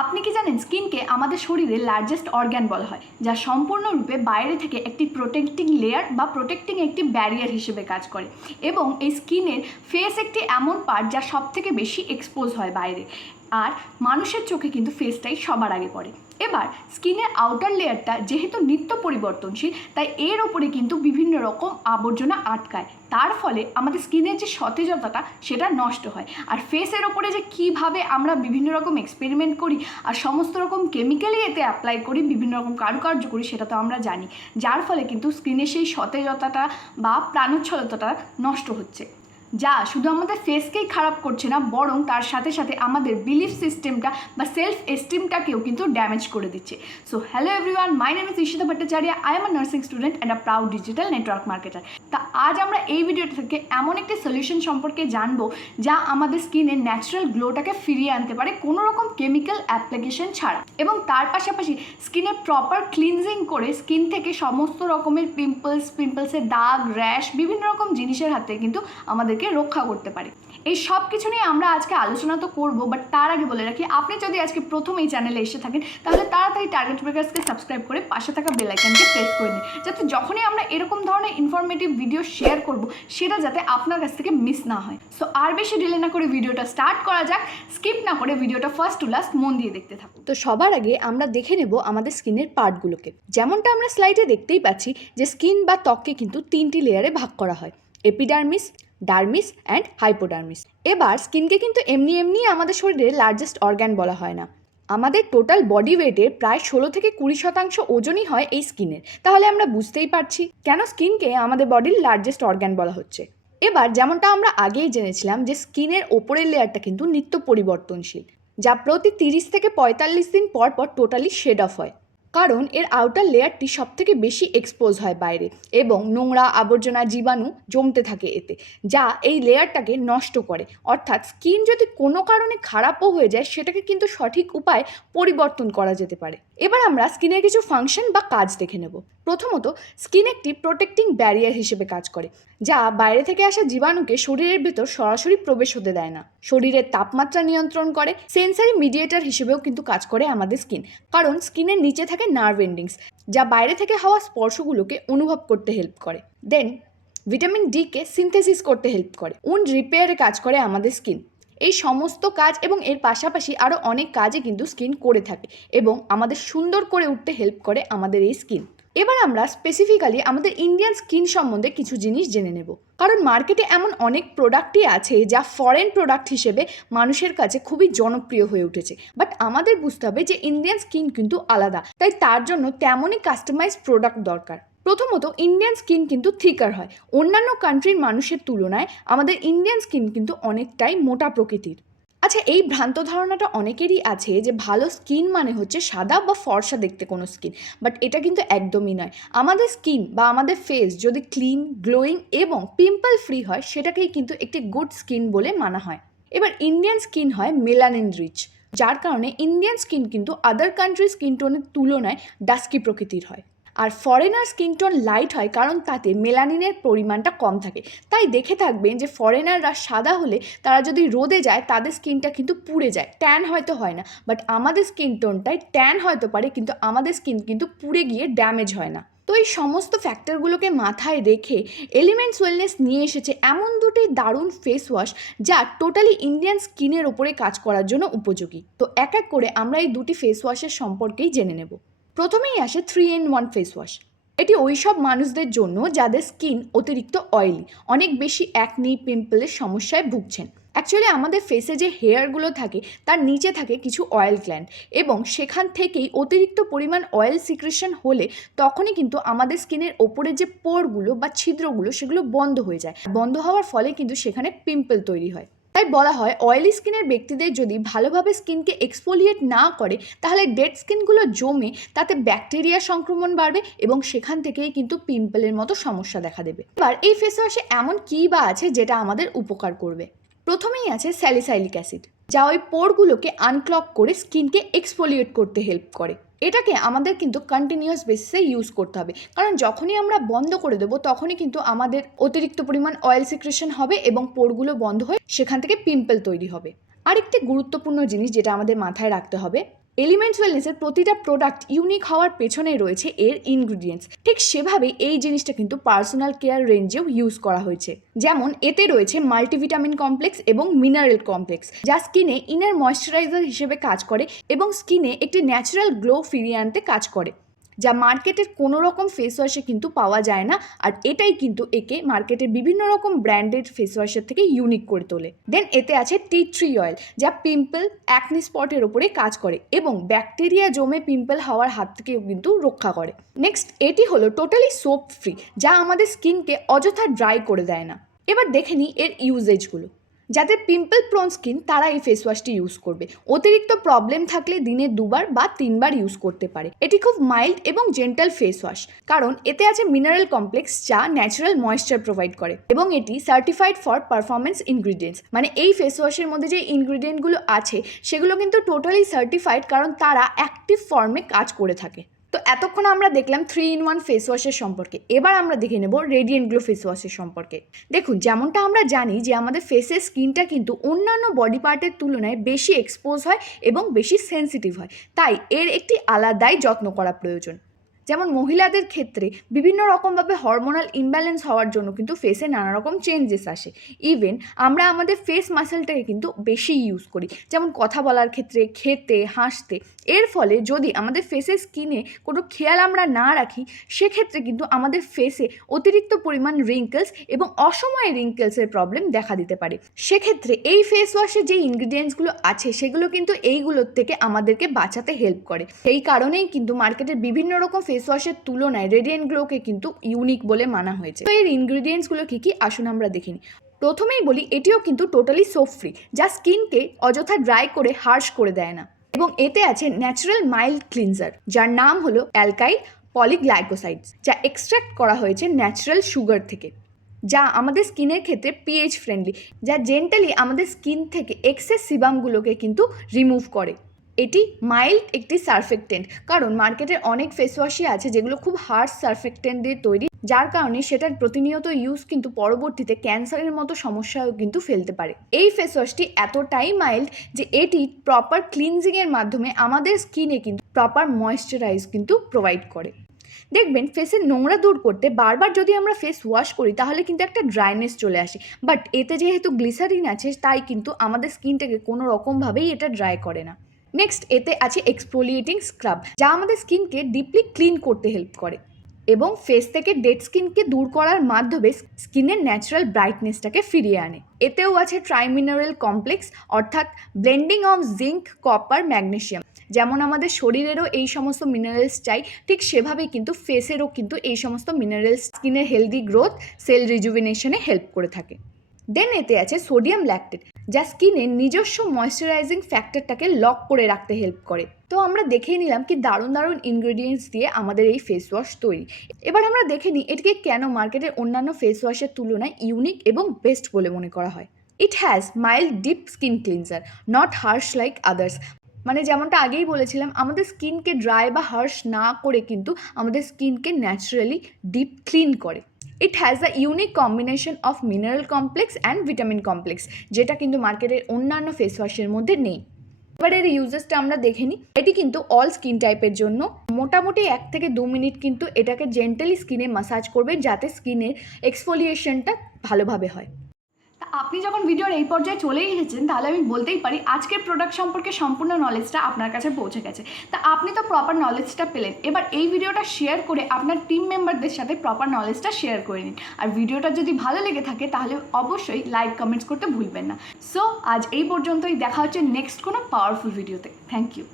আপনি কি জানেন, স্কিনকে আমাদের শরীরে লার্জেস্ট অর্গ্যান বলা হয়, যা সম্পূর্ণরূপে বাইরে থেকে একটি প্রোটেক্টিং লেয়ার বা প্রোটেক্টিং একটি ব্যারিয়ার হিসেবে কাজ করে এবং এই স্কিনের ফেস একটি এমন পার্ট যা সব থেকে বেশি এক্সপোজ হয় বাইরে। আর মানুষের চোখে কিন্তু ফেসটাই সবার আগে পড়ে। এবার স্কিনের আউটার লেয়ারটা যেহেতু নিত্য পরিবর্তনশীল, তাই এর ওপরে কিন্তু বিভিন্ন রকম আবর্জনা আটকায়। তার ফলে আমাদের স্কিনের যে সতেজতাটা, সেটা নষ্ট হয়। আর ফেসের ওপরে যে কীভাবে আমরা বিভিন্ন রকম এক্সপেরিমেন্ট করি আর সমস্ত রকম কেমিক্যালি এতে অ্যাপ্লাই করি, বিভিন্ন রকম কারুকার্য করি, সেটা তো আমরা জানি। যার ফলে কিন্তু স্কিনের সেই সতেজতাটা বা প্রাণোচ্ছলতাটা নষ্ট হচ্ছে। যা শুধু আমাদের ফেসকেই খারাপ করছে না, বরং তার সাথে সাথে আমাদের বিলিফ সিস্টেমটা বা সেলফ এস্টিমটাকেও কিন্তু ড্যামেজ করে দিচ্ছে। So hello everyone my name is Ishita Bhattacharya I am a nursing student and a proud digital network marketer তা আজ আমরা এই ভিডিওটা থেকে এমন একটি সলিউশন সম্পর্কে জানব যা আমাদের স্কিনের ন্যাচারাল গ্লোটাকে ফিরিয়ে আনতে পারে কোনো রকম কেমিক্যাল অ্যাপ্লিকেশন ছাড়া। এবং তার পাশাপাশি স্কিনের প্রপার ক্লিনজিং করে স্কিন থেকে সমস্ত রকমের পিম্পলস পিম্পলসের দাগ র্যাশ বিভিন্ন রকম জিনিসের হাতে কিন্তু আমাদেরকে রক্ষা করতে পারে। এই সব কিছু নিয়ে আমরা আজকে আলোচনা তো করব বাট তার আগে বলে রাখি, আপনি যদি আজকে প্রথম এই চ্যানেলে এসে থাকেন, তাহলে তাড়াতাড়ি টার্গেট ব্রেকার্সকে সাবস্ক্রাইব করে পাশে থাকা বেলাইকানকে প্রেস করে নিন। যাতে যখনই আমরা এরকম ধরনের ইনফরমেটিভ ভিডিও শেয়ার করব, সেটা যাতে আপনার কাছ থেকে মিস না হয়। সো আর বেশি ডিলে না করে ভিডিওটা স্টার্ট করা যাক স্কিপ না করে ভিডিওটা ফার্স্ট টু লাস্ট মন দিয়ে দেখতে থাকুন। তো সবার আগে আমরা দেখে নেব আমাদের স্কিনের পার্টগুলোকে যেমনটা আমরা স্লাইডে দেখতেই পাচ্ছি যে স্কিন বা ত্বককে কিন্তু তিনটি লেয়ারে ভাগ করা হয় এপিডার্মিস ডার্মিস অ্যান্ড হাইপোডার্মিস এবার স্কিনকে কিন্তু এমনি এমনি আমাদের শরীরের লার্জেস্ট অর্গ্যান বলা হয় না। আমাদের টোটাল বডি ওয়েটের প্রায় ষোলো থেকে কুড়ি শতাংশ ওজনই হয় এই স্কিনের তাহলে আমরা বুঝতেই পারছি কেন স্কিনকে আমাদের বডির লার্জেস্ট অর্গ্যান বলা হচ্ছে। এবার যেমনটা আমরা আগেই জেনেছিলাম যে স্কিনের ওপরের লেয়ারটা কিন্তু নিত্য পরিবর্তনশীল, যা প্রতি তিরিশ থেকে পঁয়তাল্লিশ দিন পর পর টোটালি শেড অফ হয়। কারণ এর আউটার লেয়ারটি সব থেকে বেশি এক্সপোজ হয় বাইরে এবং নোংরা আবর্জনা জীবাণু জমতে থাকে এতে, যা এই লেয়ারটাকে নষ্ট করে। অর্থাৎ স্কিন যদি কোনো কারণে খারাপও হয়ে যায়, সেটাকে কিন্তু সঠিক উপায় পরিবর্তন করা যেতে পারে। এবার আমরা স্কিনের কিছু ফাংশন বা কাজ দেখে নেব। প্রথমত, স্কিন একটি প্রোটেক্টিং ব্যারিয়ার হিসেবে কাজ করে, যা বাইরে থেকে আসা জীবাণুকে শরীরের ভেতর সরাসরি প্রবেশ হতে দেয় না। শরীরের তাপমাত্রা নিয়ন্ত্রণ করে, সেন্সারি মিডিয়েটার হিসেবেও কিন্তু কাজ করে আমাদের স্কিন, কারণ স্কিনের নিচে থাকে নার্ভ এন্ডিংস, যা বাইরে থেকে হওয়া স্পর্শগুলোকে অনুভব করতে হেল্প করে। দেন, ভিটামিন ডিকে সিনথেসিস করতে হেল্প করে, উন রিপেয়ারে কাজ করে আমাদের স্কিন। এই সমস্ত কাজ এবং এর পাশাপাশি আরও অনেক কাজে কিন্তু স্কিন করে থাকে এবং আমাদের সুন্দর করে উঠতে হেল্প করে আমাদের এই স্কিন এবার আমরা স্পেসিফিক্যালি আমাদের ইন্ডিয়ান স্কিন সম্বন্ধে কিছু জিনিস জেনে নেব। কারণ মার্কেটে এমন অনেক প্রোডাক্টই আছে যা ফরেন প্রোডাক্ট হিসেবে মানুষের কাছে খুবই জনপ্রিয় হয়ে উঠেছে। বাট আমাদের বুঝতে হবে যে ইন্ডিয়ান স্কিন কিন্তু আলাদা, তাই তার জন্য তেমনই কাস্টমাইজ প্রোডাক্ট দরকার। প্রথমত ইন্ডিয়ান স্কিন কিন্তু থিকার হয়। অন্যান্য কান্ট্রির মানুষের তুলনায় আমাদের ইন্ডিয়ান স্কিন কিন্তু অনেকটাই মোটা প্রকৃতির। আচ্ছা এই ভ্রান্ত ধারণাটা অনেকেরই আছে যে ভালো স্কিন মানে হচ্ছে সাদা বা ফর্সা দেখতে কোনো স্কিন বাট এটা কিন্তু একদমই নয়। আমাদের স্কিন বা আমাদের ফেস যদি ক্লিন গ্লোয়িং এবং পিম্পল ফ্রি হয়, সেটাকেই কিন্তু একটি গুড স্কিন বলে মানা হয়। এবার ইন্ডিয়ান স্কিন হয় মেলানিন রিচ যার কারণে ইন্ডিয়ান স্কিন কিন্তু আদার কান্ট্রির স্কিন টোনের তুলনায় ডাস্কি প্রকৃতির হয়। আর ফরেনার স্কিনটোন লাইট হয় কারণ তাতে মেলানিনের পরিমাণটা কম থাকে। তাই দেখে থাকবেন যে ফরেনাররা সাদা হলে তারা যদি রোদে যায়, তাদের স্কিনটা কিন্তু পুড়ে যায়। ট্যান হয়তো হয় না বাট আমাদের স্কিন টোনটাই ট্যান হয়তো পারে, কিন্তু আমাদের স্কিন কিন্তু পুড়ে গিয়ে ড্যামেজ হয় না। তো এই সমস্ত ফ্যাক্টরগুলোকে মাথায় রেখে এলিমেন্টস ওয়েলনেস নিয়ে এসেছে এমন দুটি দারুণ ফেস ওয়াশ যা টোটালি ইন্ডিয়ান স্কিনের ওপরে কাজ করার জন্য উপযোগী। তো এক এক করে আমরা এই দুটি ফেস ওয়াশের সম্পর্কেই জেনে নেব। প্রথমেই আসে three in one face wash এটি ওই সব মানুষদের জন্য যাদের স্কিন অতিরিক্ত অয়েলি অনেক বেশি অ্যাকনি পিম্পলের সমস্যায় ভুগছেন। অ্যাকচুয়ালি আমাদের ফেসে যে হেয়ারগুলো থাকে, তার নিচে থাকে কিছু অয়েল গ্ল্যান্ড এবং সেখান থেকেই অতিরিক্ত পরিমাণ অয়েল সিক্রেশন হলে তখনই কিন্তু আমাদের স্কিনের ওপরে যে পোরগুলো বা ছিদ্রগুলো সেগুলো বন্ধ হয়ে যায়। বন্ধ হওয়ার ফলে কিন্তু সেখানে পিম্পল তৈরি হয়। তাই বলা হয় অয়েলি স্কিনের ব্যক্তিদের যদি ভালোভাবে স্কিনকে এক্সফোলিয়েট না করে, তাহলে ডেড স্কিনগুলো জমে তাতে ব্যাকটেরিয়া সংক্রমণ বাড়বে এবং সেখান থেকেই কিন্তু পিম্পলের মতো সমস্যা দেখা দেবে। এবার এই ফেস ওয়াশে এমন কী বা আছে যেটা আমাদের উপকার করবে? প্রথমেই আছে স্যালিসাইলিক অ্যাসিড যা ওই পোরগুলোকে আনক্লক করে স্কিনকে এক্সফোলিয়েট করতে হেল্প করে। এটাকে আমাদের কিন্তু কন্টিনিউয়াস বেসিসে ইউজ করতে হবে। কারণ যখনই আমরা বন্ধ করে দেবো, তখনই কিন্তু আমাদের অতিরিক্ত পরিমাণ অয়েল সিক্রেশন হবে এবং পোরগুলো বন্ধ হয়ে সেখান থেকে পিম্পল তৈরি হবে। আরেকটি গুরুত্বপূর্ণ জিনিস যেটা আমাদের মাথায় রাখতে হবে এলিমেন্টস ওয়েলনেসের প্রতিটা প্রোডাক্ট ইউনিক হওয়ার পেছনে রয়েছে এর ইনগ্রিডিয়েন্টস ঠিক সেভাবে এই জিনিসটা কিন্তু পার্সোনাল কেয়ার রেঞ্জেও ইউজ করা হয়েছে। যেমন, এতে রয়েছে মাল্টিভিটামিন কমপ্লেক্স এবং মিনারেল কমপ্লেক্স যা স্কিনে ইনার ময়শ্চারাইজার হিসেবে কাজ করে এবং স্কিনে একটি ন্যাচারাল গ্লো ফিরিয়ে আনতে কাজ করে। যা মার্কেটের কোনো রকম ফেস ওয়াশে কিন্তু পাওয়া যায় না আর এটাই কিন্তু একে মার্কেটের বিভিন্ন রকম ব্র্যান্ডেড ফেস ওয়াশের থেকে ইউনিক করে তোলে। দেন এতে আছে টি ট্রি অয়েল যা পিম্পল অ্যাকনি স্পটের ওপরে কাজ করে এবং ব্যাকটেরিয়া জমে পিম্পল হওয়ার হাত থেকেও কিন্তু রক্ষা করে। নেক্সট এটি হলো টোটালি সোপ ফ্রি যা আমাদের স্কিনকে অযথা ড্রাই করে দেয় না। এবার দেখে নিই এর ইউজেজগুলো যাদের পিম্পল প্রন স্কিন তারা এই ফেস ওয়াশটি ইউজ করবে। অতিরিক্ত প্রবলেম থাকলে দিনে দুবার বা তিনবার ইউজ করতে পারে। এটি খুব মাইল্ড এবং জেন্টাল ফেস ওয়াশ কারণ এতে আছে মিনারেল কমপ্লেক্স যা ন্যাচারাল ময়েশ্চার প্রোভাইড করে এবং এটি সার্টিফাইড ফর পারফরমেন্স ইনগ্রিডিয়েন্টস মানে এই ফেস ওয়াশের মধ্যে যে ইনগ্রিডিয়েন্টগুলো আছে, সেগুলো কিন্তু টোটালি সার্টিফাইড কারণ তারা অ্যাক্টিভ ফর্মে কাজ করে থাকে। তো এতক্ষণ আমরা দেখলাম থ্রি ইন ওয়ান ফেস ওয়াশের সম্পর্কে। এবার আমরা দেখে নেব রেডিয়েন্ট গ্লো ফেস ওয়াশের সম্পর্কে। দেখুন, যেমনটা আমরা জানি যে আমাদের ফেসের স্কিনটা কিন্তু অন্যান্য বডি পার্টের তুলনায় বেশি এক্সপোজ হয় এবং বেশি সেন্সিটিভ হয়। তাই এর একটি আলাদাই যত্ন করা প্রয়োজন। যেমন মহিলাদের ক্ষেত্রে বিভিন্ন রকমভাবে হরমোনাল ইমব্যালেন্স হওয়ার জন্য কিন্তু ফেসে নানা রকম চেঞ্জেস আসে। ইভেন আমরা আমাদের ফেস মাসেলটাকে কিন্তু বেশি ইউজ করি। যেমন কথা বলার ক্ষেত্রে, খেতে, হাসতে। এর ফলে যদি আমাদের ফেসের স্কিনে কোনো খেয়াল আমরা না রাখি, সেক্ষেত্রে কিন্তু আমাদের ফেসে অতিরিক্ত পরিমাণ রিঙ্কেলস এবং অসময়ে রিঙ্কেলসের প্রবলেম দেখা দিতে পারে। সেক্ষেত্রে এই ফেস ওয়াশে যে ইনগ্রিডিয়েন্টসগুলো আছে, সেগুলো কিন্তু এইগুলোর থেকে আমাদেরকে বাঁচাতে হেল্প করে। সেই কারণেই কিন্তু মার্কেটের বিভিন্ন রকম ফেস ওয়াশের তুলনায় রেডিয়েন্ট গ্লোকে কিন্তু ইউনিক বলে মানা হয়েছে। তো এর ইনগ্রিডিয়েন্টসগুলো কী কী? আসুন আমরা দেখে নিই। প্রথমেই বলি, এটিও কিন্তু টোটালি সোপ ফ্রি, যা স্কিনকে অযথা ড্রাই করে হার্শ করে দেয় না। এবং এতে আছে ন্যাচারাল মাইল্ড ক্লিনজার, যার নাম হলো অ্যালকাইল পলিগ্লাইকোসাইডস যা এক্সট্র্যাক্ট করা হয়েছে ন্যাচারাল সুগার থেকে, যা আমাদের স্কিনের ক্ষেত্রে পিএইচ ফ্রেন্ডলি, যা জেন্টালি আমাদের স্কিন থেকে এক্সেস সিবামগুলোকে কিন্তু রিমুভ করে। এটি মাইল্ড একটি সারফেক্টেন্ট কারণ মার্কেটের অনেক ফেস ওয়াশই আছে যেগুলো খুব হার্ড সারফেক্টেন্ট দিয়ে তৈরি, যার কারণে সেটার প্রতিনিয়ত ইউজ কিন্তু পরবর্তীতে ক্যান্সারের মতো সমস্যাও কিন্তু ফেলতে পারে। এই ফেস ওয়াশটি এতটাই মাইল্ড যে এটি প্রপার ক্লিনজিংয়ের মাধ্যমে আমাদের স্কিনে কিন্তু প্রপার ময়েশ্চারাইজ কিন্তু প্রোভাইড করে। দেখবেন ফেসের নোংরা দূর করতে বারবার যদি আমরা ফেস ওয়াশ করি, তাহলে কিন্তু একটা ড্রাইনেস চলে আসে। বাট এতে যেহেতু গ্লিসারিন আছে, তাই কিন্তু আমাদের স্কিনটাকে কোনো রকমভাবেই এটা ড্রাই করে না। নেক্সট এতে আছে এক্সফোলিয়েটিং স্ক্রাব যা আমাদের স্কিনকে ডিপলি ক্লিন করতে হেল্প করে এবং ফেস থেকে ডেড স্কিনকে দূর করার মাধ্যমে স্কিনের ন্যাচারাল ব্রাইটনেসটাকে ফিরিয়ে আনে। এতেও আছে ট্রাইমিনারেল কমপ্লেক্স অর্থাৎ blending of zinc copper magnesium যেমন আমাদের শরীরেরও এই সমস্ত মিনারেলস চাই, ঠিক সেভাবেই কিন্তু ফেসেরও কিন্তু এই সমস্ত মিনারেলস স্কিনের হেলদি গ্রোথ সেল রিজুভিনেশনে হেল্প করে থাকে। দেন এতে আছে সোডিয়াম ল্যাকটেট যা স্কিনের নিজস্ব ময়শ্চারাইজিং ফ্যাক্টরটাকে লক করে রাখতে হেল্প করে। তো আমরা দেখেই নিলাম কি দারুণ দারুণ ইনগ্রেডিয়েন্টস দিয়ে আমাদের এই ফেস ওয়াশ তৈরি। এবার আমরা দেখে নিই এটিকে কেন মার্কেটের অন্যান্য ফেস ওয়াশের তুলনায় ইউনিক এবং বেস্ট বলে মনে করা হয়। It has mild deep skin cleanser not harsh like others মানে যেমনটা আগেই বলেছিলাম, আমাদের স্কিনকে ড্রাই বা হার্শ না করে কিন্তু আমাদের স্কিনকে ন্যাচারালি ডিপ ক্লিন করে। It has the unique combination of mineral complex and vitamin complex যেটা কিন্তু মার্কেটের অন্যান্য ফেস ওয়াশের মধ্যে নেই। এবার এর ইউজেসটা আমরা দেখে নিই। এটি কিন্তু অল স্কিন টাইপের জন্য। মোটামুটি এক থেকে দু মিনিট কিন্তু এটাকে জেন্টালি স্কিনে মাসাজ করবে যাতে স্কিনের এক্সফোলিয়েশনটা ভালোভাবে হয়। আপনি যখন ভিডিওর এই পর্যায়ে চলেই এসেছেন, তাহলে আমি বলতেই পারি আজকের প্রোডাক্ট সম্পর্কে সম্পূর্ণ নলেজটা আপনার কাছে পৌঁছে গেছে। তা আপনি তো প্রপার নলেজটা পেলেন। এবার এই ভিডিওটা শেয়ার করে আপনার টিম মেম্বারদের সাথে প্রপার নলেজটা শেয়ার করে নিন। আর ভিডিওটা যদি ভালো লেগে থাকে, তাহলে অবশ্যই লাইক কমেন্টস করতে ভুলবেন না। সো আজ এই পর্যন্তই। দেখা হচ্ছে নেক্সট কোনো পাওয়ারফুল ভিডিওতে থ্যাংক ইউ